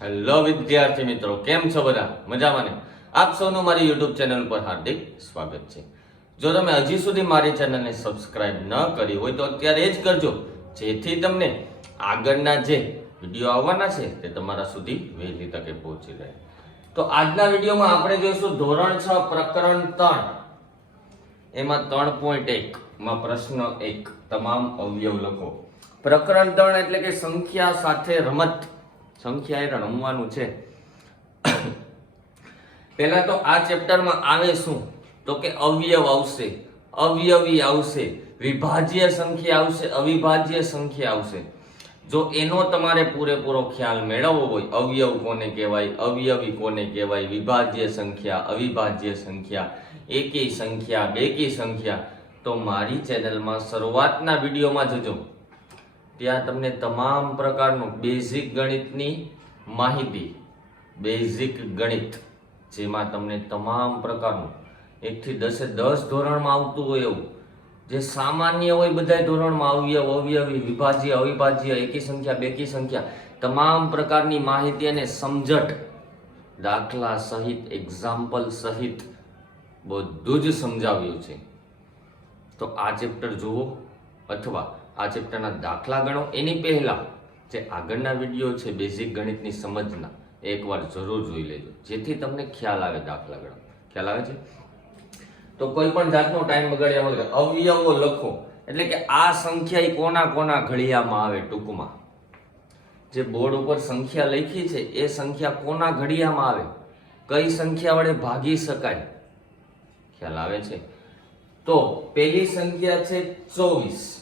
Hello વિદ્યાર્થી મિત્રો, કેમ છો બધા? મજામાં ને? આપ સૌનું મારી યુટ્યુબ ચેનલ પર હાર્દિક સ્વાગત છે. જો તમે હજી સુધી મારી ચેનલને સબસ્ક્રાઇબ ન કરી હોય તો અત્યારે જ કરજો, જેથી તમને આગળના જે વિડીયો આવવાના છે તે તમારા સુધી વહેલી તકે પહોંચી રહે. તો આજના વિડીયોમાં આપણે જોઈશું ધોરણ 6 પ્રકરણ 3 એમાં 3.1 માં પ્રશ્ન 1 તમામ અવયવ લખો. પ્રકરણ 3 એટલે કે સંખ્યા સાથે રમત. સંખ્યા એટલે રમવાનું છે. પહેલા તો આ ચેપ્ટરમાં આવે શું? તો કે અવયવ આવશે, અવયવી આવશે, વિભાજ્ય સંખ્યા આવશે, અવિભાજ્ય સંખ્યા આવશે. જો એનો તમારે પૂરેપૂરો ખ્યાલ મેળવવો હોય, અવયવ કોને કહેવાય, અવયવી કોને કહેવાય, વિભાજ્ય સંખ્યા, અવિભાજ્ય સંખ્યા, એકી સંખ્યા, બેકી સંખ્યા, તો મારી ચેનલમાં શરૂઆતના વિડીયોમાં જજો. ત્યાં તમને તમામ પ્રકારનું બેઝિક ગણિતની માહિતી, બેઝિક ગણિત જેમાં તમને તમામ પ્રકારનું 1 થી 10 ધોરણમાં આવતું હોય એવું, જે સામાન્ય હોય બધા ધોરણમાં, અવયવ, અવયવી, વિભાજ્ય, અવિભાજ્ય, એકી સંખ્યા, બેકી સંખ્યા, તમામ પ્રકારની માહિતી અને સમજટ, દાખલા સહિત, એક્ઝામ્પલ સહિત બધું જ સમજાવ્યું છે. તો આ ચેપ્ટર જુઓ અથવા આ ચેપ્ટરના દાખલા ગણો. એની પહેલા જે આગળના વિડીયો છે બેઝિક ગણિતની સમજના, એકવાર જરૂર જોઈ લેજો, જેથી તમને ખ્યાલ આવે દાખલા ગણો. ખ્યાલ આવે છે? તો કોઈ પણ જાતનો ટાઈમ બગાડ્યા વગર અવયવો લખો. એટલે કે આ સંખ્યા કોના કોના ઘડિયામાં આવે. ટૂંકમાં જે બોર્ડ ઉપર સંખ્યા લખી છે એ સંખ્યા કોના ઘડિયામાં આવે, કઈ સંખ્યા વડે ભાગી શકાય. ખ્યાલ આવે છે? તો પહેલી સંખ્યા છે 24.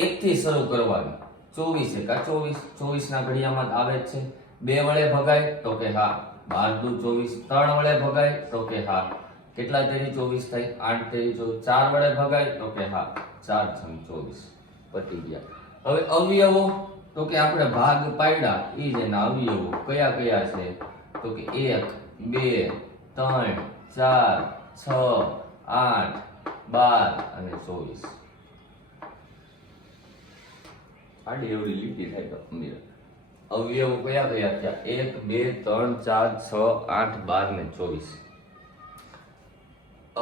1 થી શરૂ કરવાની. 24 એકા 24, 24 ના ઘડિયામાં આવે જ છે. 2 વડે ભગાય તો કે હા, 12 દુ 24. 3 વડે ભગાય તો કે હા, કેટલા તેરી 24 થાય, 8 તેરી 24. 4 વડે ભગાય તો કે હા, 4 છંગ 24. પતી ગયા. હવે અવયવો તો કે આપણે ભાગ પાડ્યા, ઈ જ એના અવયવો કયા કયા છે? તો કે 1, 2, 3, 4, 6, 8, 12 અને 24. આડી એવડી લીટી થાય તો અવયવો કયા કયા થયા? 1, 2, 3, 4, 6, 8, 12 ને 24.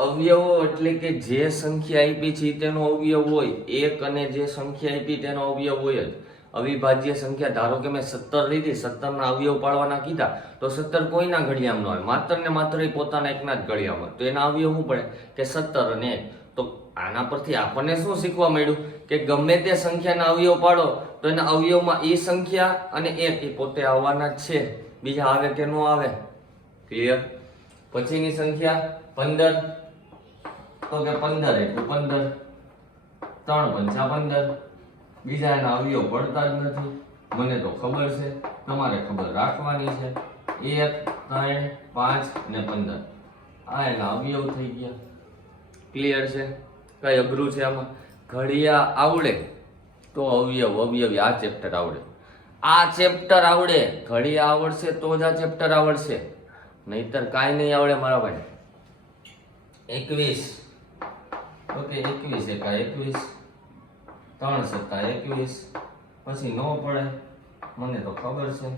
અવયવો એટલે કે જે સંખ્યા આપી છે તેનો અવયવ હોય એક, અને જે સંખ્યા આપી તેનો અવયવ હોય જ. અવિભાજ્ય સંખ્યા, ધારો કે મેં 17 લીધી, 17 ના અવયવ પાડવાના કીધા, તો 17 કોઈના ઘડિયામાં ન હોય, માત્ર ને માત્ર એ પોતાના એકના જ ઘડિયામાં. તો એના અવયવ શું પડે કે 17 અને 1. તો આના પરથી આપણને શું શીખવા મળ્યું કે ગમે તે સંખ્યાના અવયવ પાડો તો એના અવયવમાં એ સંખ્યા અને 1 એ પોતે આવવાના જ છે, બીજા આવે કે ન આવે. ક્લિયર? પછીની સંખ્યા 15, તો કે 15 એટલે 15, 3 પંચા 15. બીજા એના અવયવ પડતા જ નથી. મને તો ખબર છે, તમારે ખબર રાખવાની છે. 1, 3, 5 ને 15 આ એના અવયવ થઈ ગયા. ક્લિયર છે? કઈ અઘરું છે આમાં? ઘડિયા આવડે તો અવયવ, અવયવી આ ચેપ્ટર આવડે. આ ચેપ્ટર આવડે, ઘડિયા આવડશે તો જ આ ચેપ્ટર આવડશે, નહીતર કાંઈ નહીં આવડે મારા ભાઈ. 21, ઓકે 21 એકા 21, 3 સત્તા 21. પછી નો પડે, મને તો ખબર છે.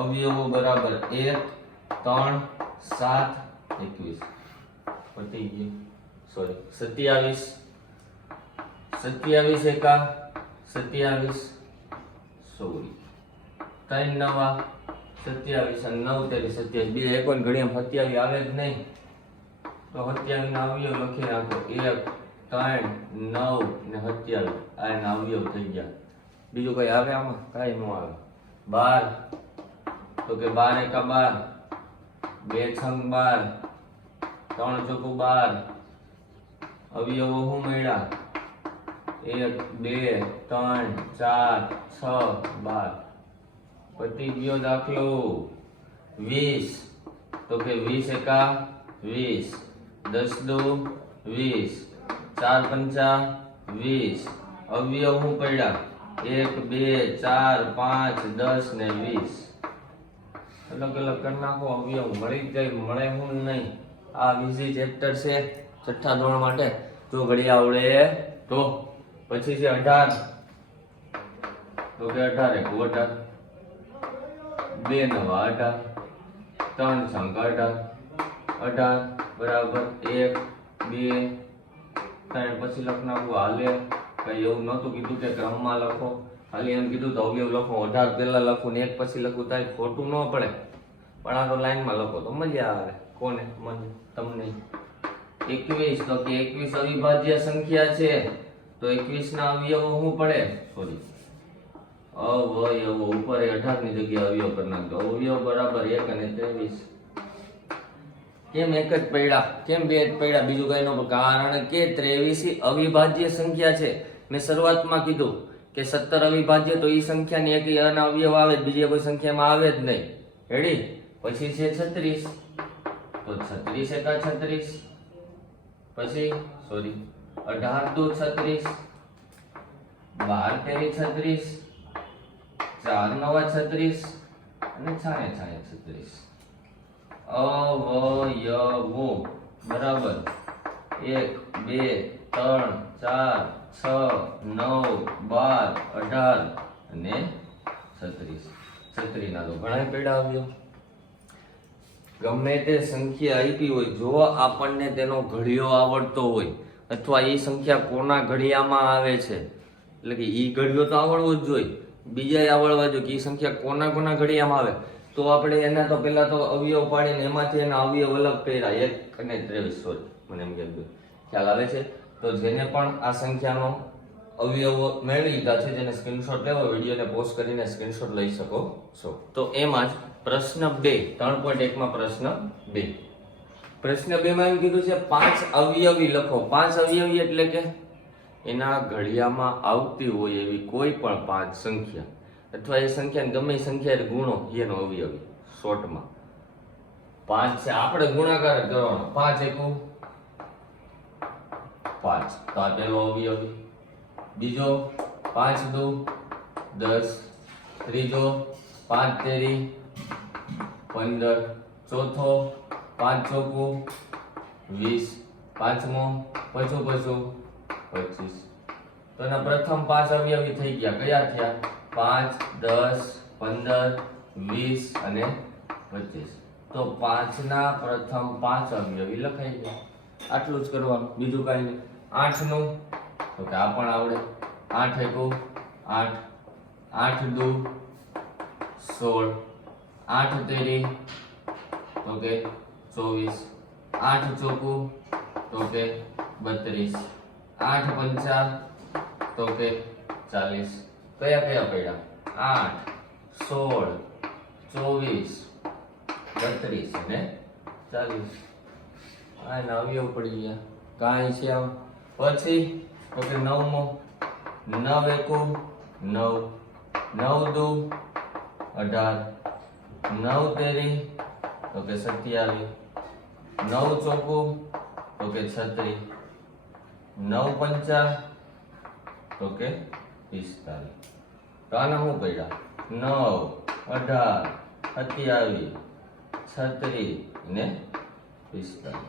અવયવો બરાબર 1, 3, 7, 21. પતી ગયું. સોરી 27, 27 એકા 27, સોરી 3 નવા 27 અને 9 તેરી 27. બે એક ઘડિયામાં 27 આવે જ નહીં, તો 27 ના અવયવ લખી નાખો. 1, 3, 9 ને 27 આ એના અવયવ થઈ ગયા. બીજું કઈ આવે આમાં? કઈ ન આવે. 12, તો કે 12 એકા 12, 2 છંગ 12, 3 ચોકુ 12. અવયવો શું મળ્યા? 1, 2, 3, 4, 6, 12. પતી ગયો દાખલો. 20, તો કે 20 એકા 20, 10 દુ 20, 4 પંચા 20. અવયવ શું પડ્યા? 1, 2, 4, 5, 10 ને 20. અલગ અલગ કરી નાખો, અવયવ મળી જ જાય. મળે હું નહીં. આ ઈઝી ચેપ્ટર છે 6થા ધોરણ માટે, જો ઘડિયા આવડે તો. પછી છે 18, તો કે 18 એક 18, 2 નવા 18, 3 છંગ 18, 18 બરાબર 1 2 3 પછી લખ નાખવું હાલે. કઈ એવું નહોતું કીધું કે ક્રમમાં લખો, ખાલી એમ કીધું તો અવયવ લખો. 18 પહેલા લખું ને 1 પછી લખું તો ખોટું ન પડે, પણ આ તો લાઈનમાં લખો તો મજા આવે. કોને? મને, તમને. 21 તો કે 21 અવિભાજ્ય સંખ્યા છે તો 21 ના અવયવો શું પડે? સોરી, અવયવો ઉપર 18 ની જગ્યાએ અવયવ કરી નાખજો. અવયવ બરાબર 1 અને 23. કેમ એક જ પડ્યા? કેમ બે જ પડ્યા? બીજું કઈ ન, કારણ કે 23 અવિભાજ્ય સંખ્યા છે. મેં શરૂઆતમાં કીધું કે 17 અવિભાજ્ય તો એ સંખ્યાની એક આના અવયવ આવે, બીજી કોઈ સંખ્યામાં આવે જ નહીં. રેડી? પછી છે 36 તો 36 એકા 36, પછી સોરી 18 દુ 36, 12 તેરી 36, 4 નવા 36 અને 6 36. અવયવો બરાબર 1 2 3 4 6 9 12 18 અને 36. 36 ના તો ઘણા પેડા આવ્યો. ગમે તે સંખ્યા આપી હોય, જો આપણને તેનો ઘડિયો આવડતો હોય અથવા એ સંખ્યા કોના ઘડિયામાં આવે છે, એટલે કે ઈ ઘડિયો તો આવડવો જ જોઈએ, બીજા આવડવા જોઈએ કે ઈ સંખ્યા કોના કોના ઘડિયામાં આવે, તો આપણે એના તો પેલા તો અવયવ પાડીને એમાંથી એના અવયવ અલગ કર્યા. 1 અને 23, સોરી મને એમ કીધું, ખ્યાલ આવે છે? તો જેને પણ આ સંખ્યાનો અવયવો મેળવી લીધા છે, જેને સ્ક્રીનશોટ લેવો, વિડીયોને પોસ્ટ કરીને સ્ક્રીનશોટ લઈ શકો છો. તો એમાં જ પ્રશ્ન 2 3.1 માં પ્રશ્ન 2. પ્રશ્ન 2 માં એમ કીધું છે 5 અવયવી લખો. 5 અવયવી એટલે કે એના ઘડિયામાં આવતી હોય એવી કોઈ પણ 5 સંખ્યા અથવા એ સંખ્યાને ગમે સંખ્યા ગુણો એનો અવયવી. શોર્ટમાં 5 છે, આપણે ગુણાકાર કરવાનો. 5 એકુ 5 તો આ પેલો અવયવી, બીજો 5 દુ 10, ત્રીજો 5 તેરી 15, ચોથો 5 ચોકું 20, પાંચમો પછું 25. તો એના પ્રથમ 5 અવયવી થઈ ગયા. કયા થયા? 5 10 15 20 અને 25. તો 5 ના પ્રથમ 5 અવયવી લખાઈ ગયા. આટલું જ કરવાનું, બીજું કાંઈ નહીં. 8 નું તો કે આ પણ આવડે. 8 એકુ 8, 8 દુ 16, 8 તેરી તો કે 24, 8 ચોકું તો કે 32, 8 પંચા તો કે 40. કયા કયા પડ્યા? 8 16 24 32 અને 40. આના અવયવ પડી ગયા. કાંઈ છે આમ? પછી તો કે 9મો, 9 એકુ 9, 9 દુ 18, 9 તેરી તો કે 27, 9 ચોકું તો કે 36, 9 પંચા તો કે 45. તો આના શું પડ્યા? 9 18 27 36 ને 45.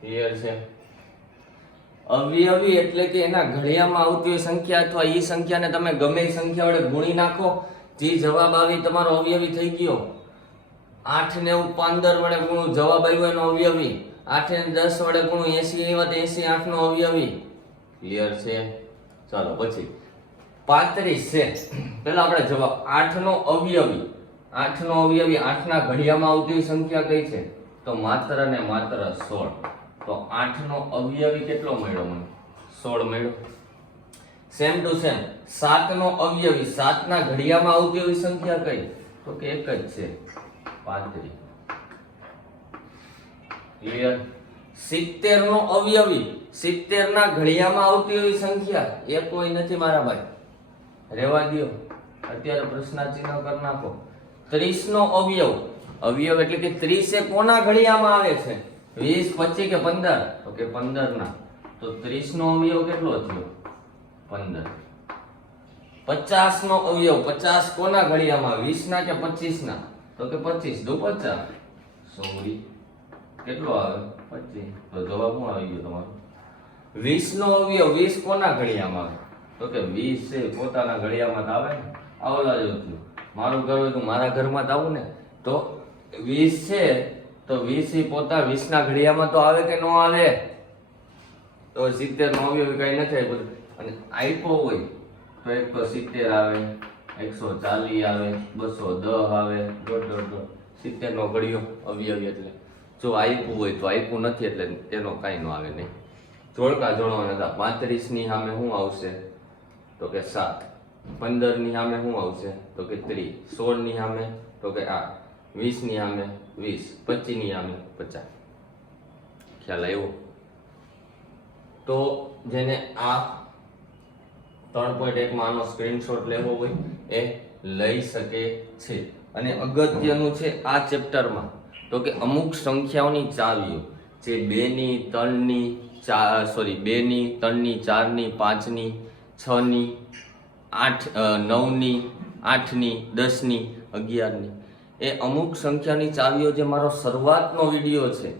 ક્લિયર છે? અવયવી એટલે કે એના ઘડિયામાં આવતી હોય સંખ્યા અથવા ઈ સંખ્યાને તમે ગમે એ સંખ્યા વડે ગુણી નાખો, જે જવાબ આવી તમારો અવયવી થઈ ગયો. 8 ને 15 વડે ગુણું, જવાબ આવ્યો એનો અવયવી. 8 ને 10 વડે ગુણું, 80 ની વાત 80 8 નો અવયવી. ક્લિયર છે? ચાલો પછી 35 છે. પેલા આપણે જવાબ 8 નો અવયવી. 8 નો અવયવી 8 ના ઘડિયામાં આવતી સંખ્યા કઈ છે? તો માત્ર ને માત્ર 16. તો 8 નો અવયવી કેટલો મળ્યો મને? 16 મળ્યો. સેમ ટુ સેમ 7 નો અવયવી, 7 ના ઘડિયામાં આવતી હોય સંખ્યા કઈ? તો કે એક જ છે, 35. ક્લિયર? 70 નો અવયવી, 70 ના ઘડિયામાં આવતી હોય સંખ્યા એ કોઈ નથી મારા ભાઈ, રેવા દો, અત્યારે પ્રશ્નાર્થ ચિહ્ન કરી નાખો. 30 નો અવયવ, અવયવ એટલે કે 30 એ કોના ઘડિયામાં આવે છે? 20 25 કે 15? તો કે 15 ના. તો 30 નો અવયવ કેટલો થયો? 15. 50 નો અવયવ, 50 કોના ઘડિયામાં? 20 ના કે 25 ના? તો કે 25 દુ 50. સોરી કેટલો આવે? 25. તો જવાબ શું આવી ગયો તમારો? 20 નો અવયવ, 20 કોના ઘડિયામાં આવે? તો કે 20 છે પોતાના ઘડિયામાં આવે ને, આવડા જેવું થયું. મારું ઘર હોય તો મારા ઘરમાં જ આવું ને, તો 20 છે તો 20 ઈ પોતા 20 ના ઘડિયામાં તો આવે કે ન આવે? તો 70 નો અવયવ કઈ નથી આપ્યું, અને આપ્યો હોય તો એક તો 70 આવે, 140 આવે, 210 આવે, 70 નો ઘડિયો અવયવ. એટલે જો આપ્યું હોય તો આપ્યું નથી એટલે તેનો કાંઈ ન આવે નહીં. જોડકા જોડવાના હતા. 35 ની સામે શું આવશે? તો કે 7. 15 ની સામે શું આવશે? તો કે 30. 16 ની સામે તો કે 8. 20 ની સામે 20. 25 ની સામે 50. ખ્યાલ આવ્યો? તો જેને આ 3.1 માં આનો સ્ક્રીનશોટ લેવો હોય એ લઈ શકે છે. અને અગત્યનું છે આ ચેપ્ટરમાં તો કે અમુક સંખ્યાઓની ચાવીઓ જે 2 ની 3 ની 2 ની 3 ની 4 ની 5 ની 6 ની 8 9 ની 8 ની 10 ની 11 ની એ અમુક સંખ્યાની ચાવીઓ જે મારો શરૂઆતનો વિડીયો છે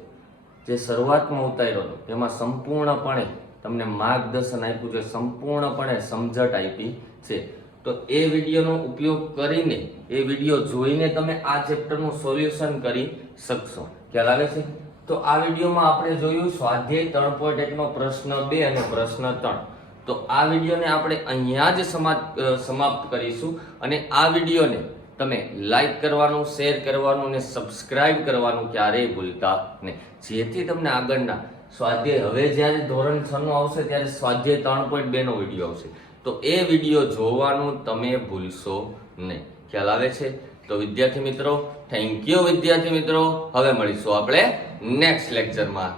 જે શરૂઆતમાં ઉતાર્યો હતો તેમાં સંપૂર્ણપણે તમને માર્ગદર્શન આપ્યું છે, સંપૂર્ણપણે સમજટ આપી છે. તો એ વિડીયોનો ઉપયોગ કરીને એ વિડીયો જોઈને તમે આ ચેપ્ટરનું સોલ્યુશન કરી શકશો. ખ્યાલ આવે છે? તો આ વિડીયોમાં આપણે જોયું સ્વાધ્યાય 3.1 નો પ્રશ્ન 2 અને પ્રશ્ન 3. તો આ વિડીયોને આપણે અહીંયા જ સમાપ્ત કરીશું. અને આ વિડીયોને તમે લાઈક કરવાનું, શેર કરવાનું અને સબસ્ક્રાઇબ કરવાનું ક્યારેય ભૂલતા નહીં, જેથી તમને આગળના સ્વાધ્યાય હવે જ્યારે ધોરણ 6 નું આવશે ત્યારે સ્વાધ્યાય 3.2 નો વિડીયો આવશે, તો એ વિડીયો જોવાનું તમે ભૂલશો નહીં. ખ્યાલ આવે છે? તો વિદ્યાર્થી મિત્રો, થેન્ક યુ વિદ્યાર્થી મિત્રો. હવે મળીશું આપણે નેક્સ્ટ લેક્ચરમાં.